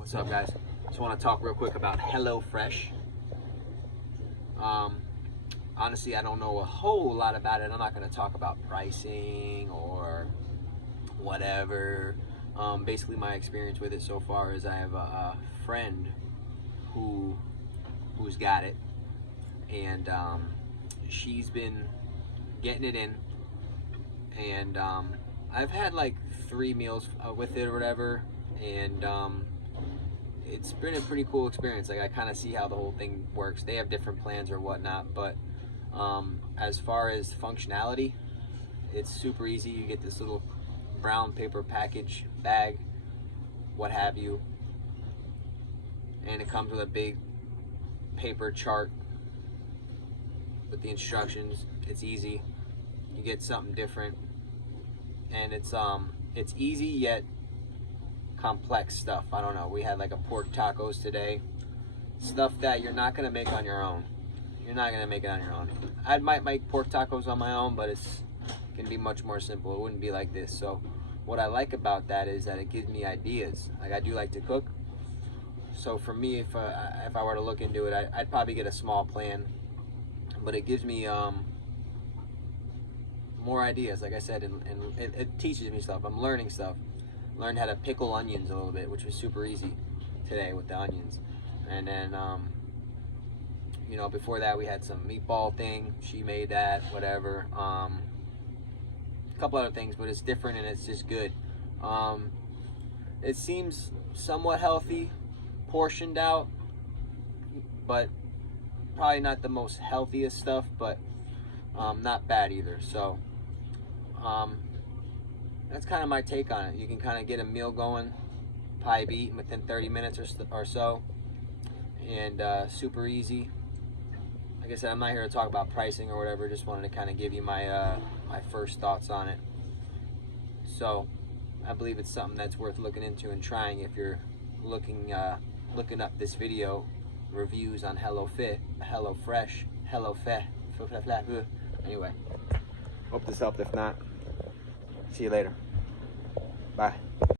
What's up, guys? Just want to talk real quick about HelloFresh. Honestly, I don't know a whole lot about it. I'm not going to talk about pricing or whatever. Basically, my experience with it so far is I have a friend who's got it, and she's been getting it in, and I've had like 3 meals with it or whatever, and it's been a pretty cool experience. Like, I kind of see how the whole thing works. They have different plans or whatnot, but as far as functionality, it's super easy. You get this little brown paper package bag, what have you, and it comes with a big paper chart with the instructions. It's easy. You get something different, and it's easy yet complex stuff. I don't know. We had like a pork tacos today, stuff that you're not gonna make on your own. You're not gonna make it on your own. I might make pork tacos on my own, but it can be much more simple. It wouldn't be like this. So what I like about that is that it gives me ideas. Like, I do like to cook, so for me, if I were to look into it, I'd probably get a small plan, but it gives me more ideas, like I said, and it teaches me stuff. I'm learning stuff. Learned how to pickle onions a little bit, which was super easy today with the onions. And then you know, before that we had some meatball thing. She made that, whatever. A couple other things, but it's different and it's just good. It seems somewhat healthy, portioned out, but probably not the most healthiest stuff, but not bad either. So that's kind of my take on it. You can kind of get a meal going, probably be eaten within 30 minutes or so, and super easy. Like I said, I'm not here to talk about pricing or whatever. Just wanted to kind of give you my my first thoughts on it. So I believe it's something that's worth looking into and trying if you're looking up this video reviews on HelloFresh. Anyway, hope this helped. If not, see you later. Bye.